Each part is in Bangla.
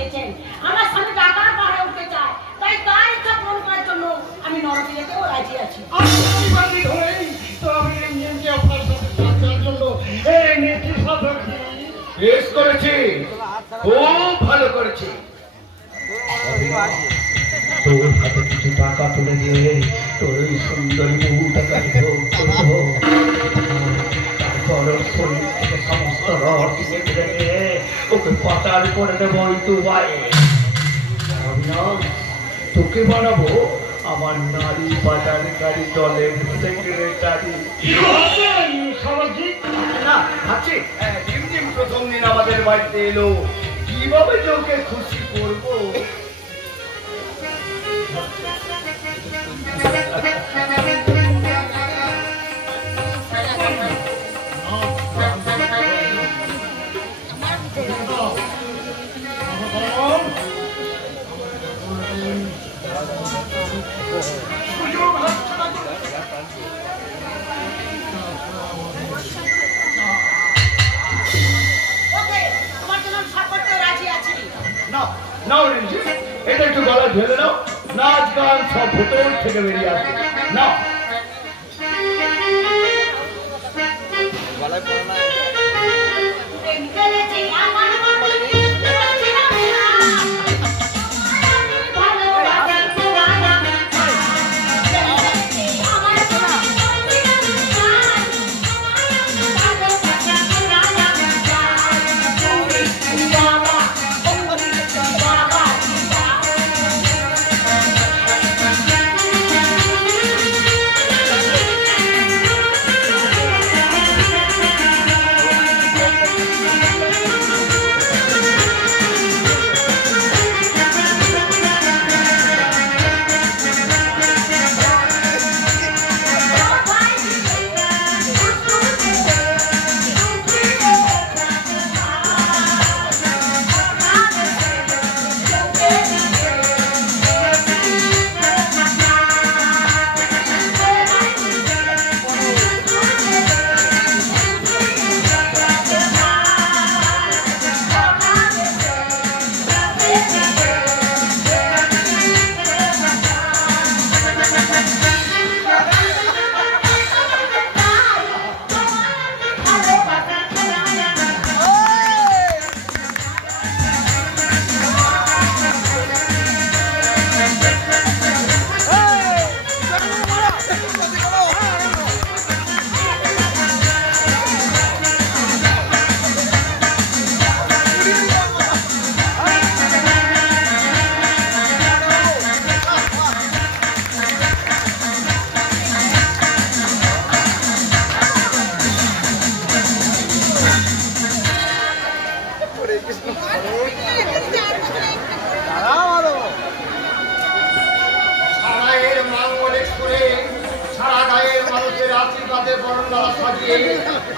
দিয়েছেন। আমার স্বামী টাকার পাহাড়ে উঠতে চায়, তাই তার ইচ্ছা পূরণ করার জন্য আমি নরকে যেতেও রাজি আছি। বেশ করেছি, খুব ভালো করেছি। তোর হাতে কিছু টাকা তুলে দিয়ে তোর ওই সুন্দরী বউটাকে ভোগ করবো। তারপর শরীর থেকে সমস্ত রস রেখে ওকে পাচার করে দেবো দুবাইয়ে। তোকে বানাবো আমার নারী পাচারকারী দলের সেক্রেটারি। না ভাবছি রিমঝিম প্রথম দিন আমাদের বাড়িতে এলো, কিভাবে যে ওকে খুশি করবো। এটা একটু গলা ঢেলে নাও, নাচ গান সব ভেতর থেকে বেরিয়ে আসবে। না গলায় পড়ে না।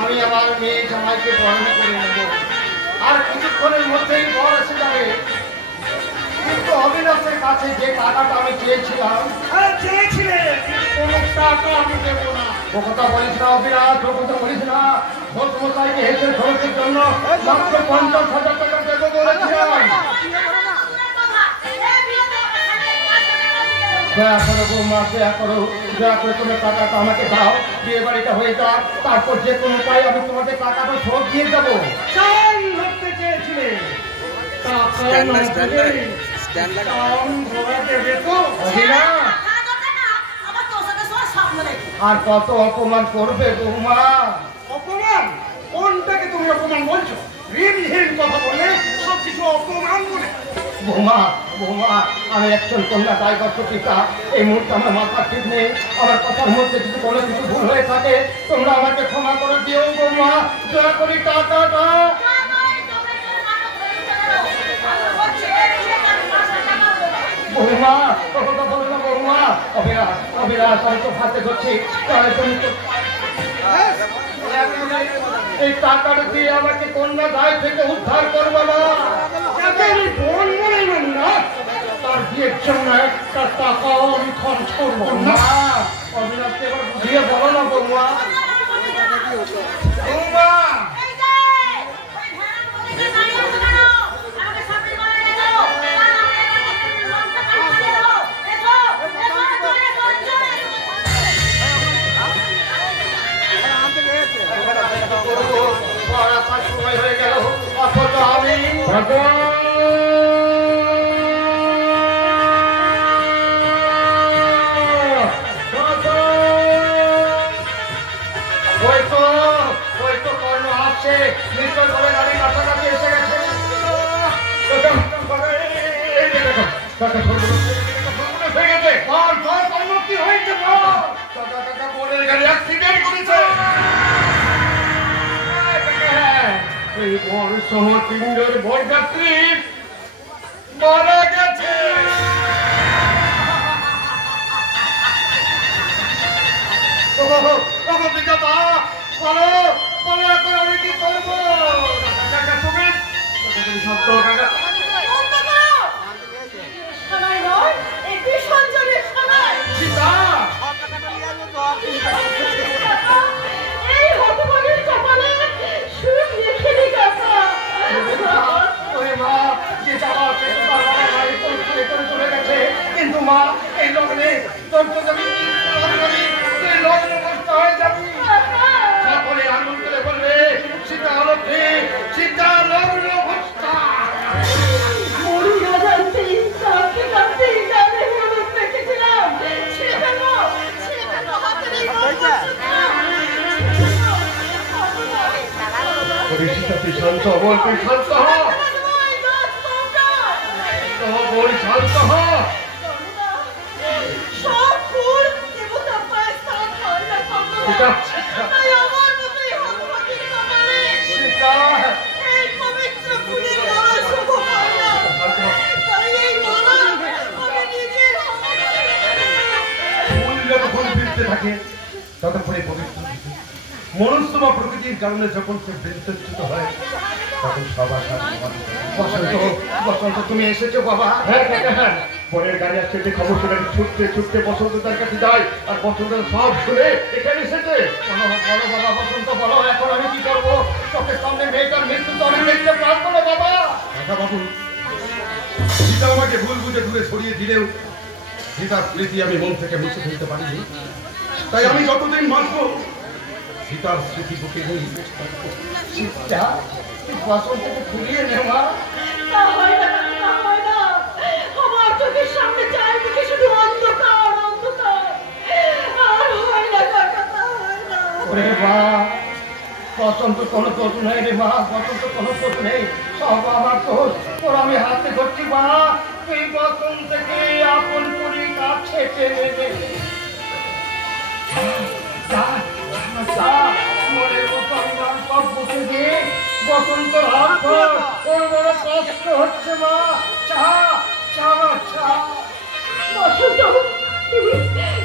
আমি আমার মেয়ে জামাইকে বরণ করে নেব, আর কিছুক্ষণের মধ্যেই বর এসে যাবে। কিন্তু অবিনাশের কাছে যে টাকাটা আমি চেয়েছিলাম, কোনো টাকা আমি দেবো না। ও কথা বলিস না অবিনাশ, ও কথা বলিস না। ভোটমশাইকে হেসে খরচের জন্য মাত্র 50,000 টাকা দেবো বলেছিলাম। দয়া করো বৌমা, দয়া করো, দয়া করে তোমার টাকাটা আমাকে দাও। বিয়ে বাড়িটা হয়ে যাক, তারপর যে কোনো উপায় আমি তোমাদের টাকাটা শোধ দিয়ে যাবো। আর কত অপমান করবে বৌমা? অপমান? কোনটাকে তুমি অপমান বলছো? ঋণহীন কথা বলে সবকিছু অপমান বলে। বৌমা, বৌমা, আমি একজন কন্যা দায়বদ্ধ পিতা। এই মুহূর্তে আমার মাথা ঠিক নেই। আমার কথার মধ্যে যদি কোনো কিছু ভুল হয়ে থাকে তোমরা আমাকে ক্ষমা করে দিও বৌমা, দয়া করি টাকাটা। বৌমা, কথা বলো না বৌমা। অবিনাশ, অবিনাশ, আমি তো ফাঁসে ধরছি। এই টাকাটা দিয়ে আমাকে কন্যা দায় থেকে উদ্ধার করবো না। তার বিয়ের জন্য একটা টাকাও আমি খরচ করবো না। অবিনাশকে এবার বুঝিয়ে বলো না বৌমা। বৌমা, নিশ্চয় করে গাড়ি কাছাকাছি এসে গেছে। কি হয়েছে? বোনের গাড়ি অ্যাক্সিডেন্ট করেছে। এই বড় শহর তিনজন বরযাত্রী মারা গেছে। আমি কি করবো? কিন্তু মা এই লগ্নে তোর তো লগ্ন কষ্ট হয়ে যাবি। সকলে আনন্দ করে বলবে সীতা লক্ষ্মী, সীতা লগ্ন ভস্তা। শান্ত বল, তুই শান্ত হ, বল শান্ত হ। থাকে ততক্ষণে পবিত্র মনুষ্য বা প্রকৃতির কারণে যখন সে বৃদ্ধচ্যুত হয় তখন সবার বসন্ত তুমি এসেছো বাবা? হ্যাঁ হ্যাঁ, পরের গাড়ি আসছে যে খবর শুনে ছুটতে ছুটতে বসন্ত তার কাছে যায় আর বসন্ত সব শুনে এখানে এসেছে। বলো বাবা বসন্ত, বলো এখন আমি কি করবো? চোখের সামনে মেয়েটার মৃত্যু তো আমি দেখতে পারবো না বাবা। আচ্ছা বাবু, সীতা আমাকে ভুল বুঝে দূরে সরিয়ে দিলেও সীতার স্মৃতি আমি মন থেকে মুছে ফেলতে পারিনি। তাই আমি যতদিন বাঁচবো সীতার স্মৃতি বুকে নিয়ে সীতা বসন্তকে ফুরিয়ে নেওয়া। আমার চোখের সামনে চারিদিকে শুধু অন্ধকার অন্ধকার, আর হয় না কাকা, হয় না। বসন্ত কোনো দোষ নেই রে মা, বসন্ত কোনো দোষ নেই, সব আমার দোষ। তোর আমি হাতে ধরছি মা, তুই বসন্তকে আপন করি কাছে টেনে নে। মনের মতো আমার সব বসে দিয়ে বসন্তর হাত ধর, ওর বড় কষ্ট হচ্ছে মা। চা চা চা। বসন্ত,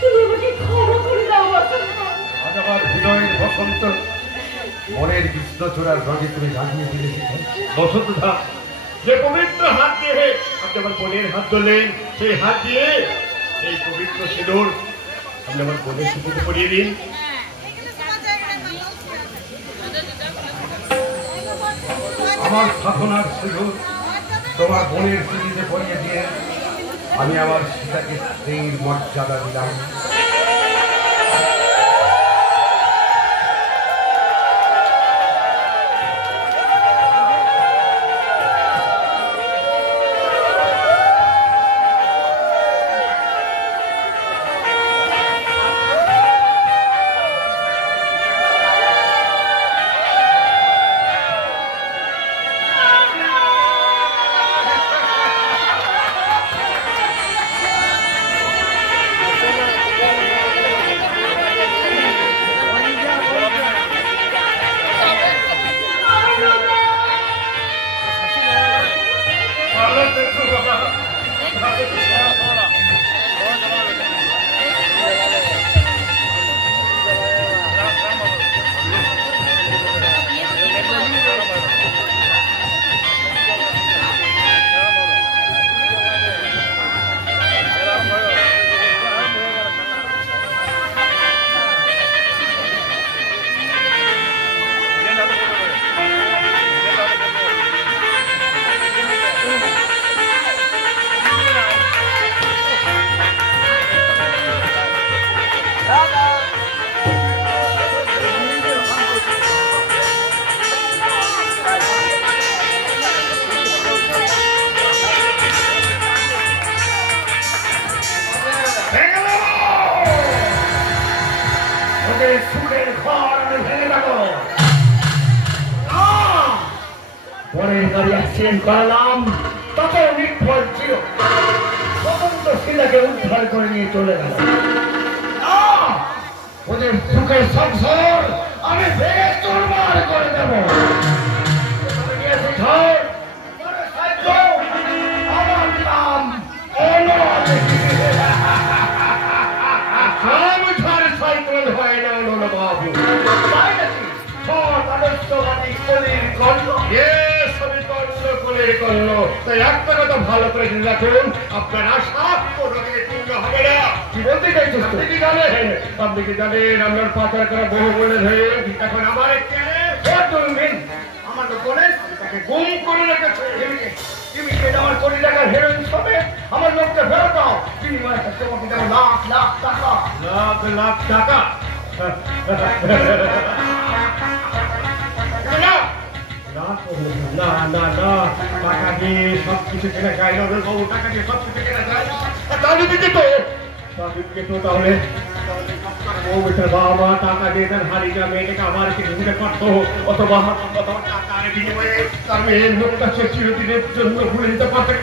তুমি আমাকে ক্ষমা করে দাও বসন্ত। আজ আমার হৃদয়ের বসন্ত, মনের কৃষ্ণচূড়ার রঙে তুমি জানিয়ে দিলে বসন্ত দা। যে পবিত্র হাত দিয়ে আপনি আমার বোনের হাত ধরলেন, সেই হাত দিয়ে এই পবিত্র সিঁদুর আপনি আমার বোনের সুপুতে করিয়ে দিন। আমার সাধনার সিঁদুর তোমার বোনের স্মৃতিতে পরিয়ে দিয়ে আমি আমার সীতাকে স্ত্রীর মর্যাদা দিলাম। মায়ের গাড়ি অ্যাক্সিডেন্ট করালাম তত নির্ভর ছিল স্বতন্ত্র শিলাকে উদ্ধার করে নিয়ে চলে গেল ওদের সুখের সংসার আমি ভেঙে চুরমার করে দেব আমার নাম সাইকেল হয় না বাবু তাই নাকি তাই একটা কথা ভালো করে রাখুন আপনার আশা কোনো দিকে পূর্ণ হবে না কি বলতে চাইছেন আপনি কি জানেন আপনার পাচার করা বহু বলে ধরে এখন আমার আমার বলে তাকে গুম করে রেখেছে আমার কোটি টাকার হেরোইন সবে আমার লোককে ফেরত দাও তিনি তোমাকে দেবো লাখ লাখ টাকা লাখ লাখ টাকা না না না টাকা দিয়ে সব কিছু কেনা যায় না বাবু টাকা দিয়ে সব কিছু কেনা যায় তাহলে দিতে তো তাহলে বাবা মা টাকা দিয়ে তার হারিয়ে মেয়েটাকে আমার কি ঢুকে করতো অথবা টাকার বিনিময়ে তার মেয়ের মুখটা সে চিরদিনের জন্য ভুলে দিতে পারছে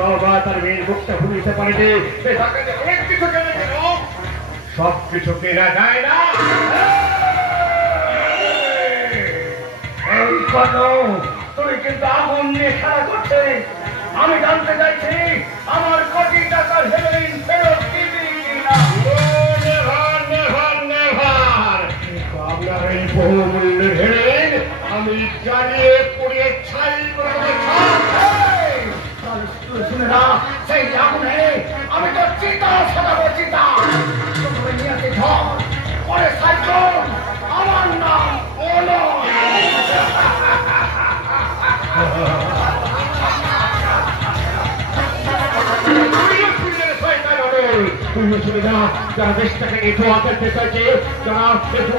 বাবা তার মেয়ের মুখটা ভুলে দিতে পারেনি অনেক কিছু কেনা গেল সব কিছু কেনা যায় না তুমি কিন্তু আগুন নিয়ে খেলা করছে আমি জানতে চাইছি আমার কোটি টাকার হেরোইন ফেরত দিবি কিনা আপনার এই বহুমূল্যের হেরোইন আমি জ্বালিয়ে পুড়িয়ে ছাই করে শুনে না সেই আগুনে আমি তো চিতা সাজাবো চিতা নিয়ে আসে ঝড় পরে সাইক্লোন আমার নাম ওলো যারা দেশটাকে নিয়ে ধোয়া করতে চাইছে যারা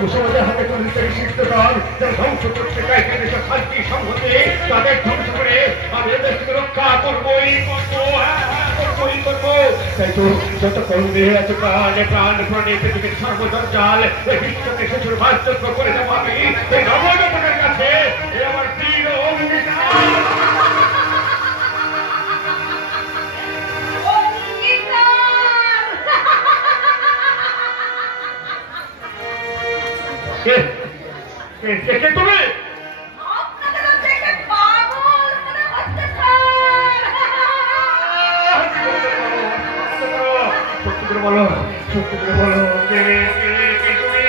সমাজের হাতে করে শিখতে চান যারা ধ্বংস করতে চাইছে দেশের শান্তি সংহতি তাদের ধ্বংস করে আমি দেশকে রক্ষা করবোই করবো তাই তো যতক্ষণ দেহে আছে প্রাণে প্রাণ প্রাণে পৃথিবীর সর্বদরজাল বিশ্বকে শিশুর বাস্তব্য করে দেবো আমি এই নবজাতকের কাছে এ আমার দৃঢ় অঙ্গীকার তুমি বলো সত্যি করে বলো কে তুমি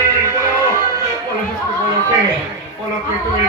বলো কে তুমি